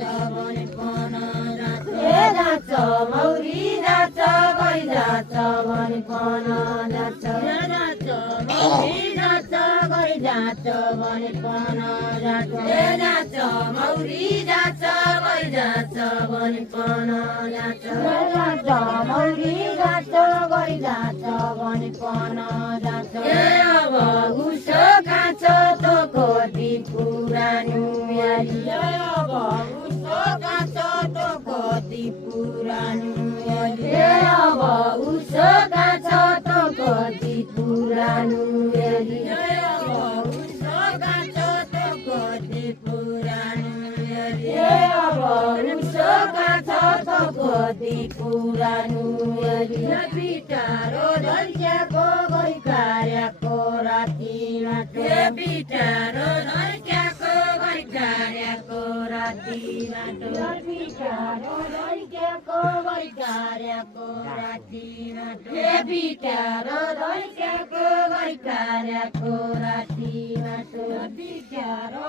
भने पन जान्छ ए जान्छ मौरी जान्छ गई जान्छ भने पन जान्छ ए जान्छ मौरी जान्छ गई जान्छ भने पन जान्छ ए जान्छ मौरी जान्छ गई जान्छ भने पन जान्छ ए जान्छ मौरी जान्छ गई जान्छ भने पन जान्छ ए अब उसो कान्छ त कति पुरानो यारी अब उसो कान्छ त कति पुरानो यारी अब उसो कान्छ त कति पुरानो यारी अब उसो कान्छ त कति पुरानो यारी अब उसो कान्छ त कति पुरानो यारी बिटारो धर्क्याको गई कार्यको रातिमा बिटारो धर्क्याको गई कार्यको रातिमा बिटारो धर्क्याको गई कार्यको रातिमा बिटारो धर्क्याको गई कार्यको रातिमा बिटारो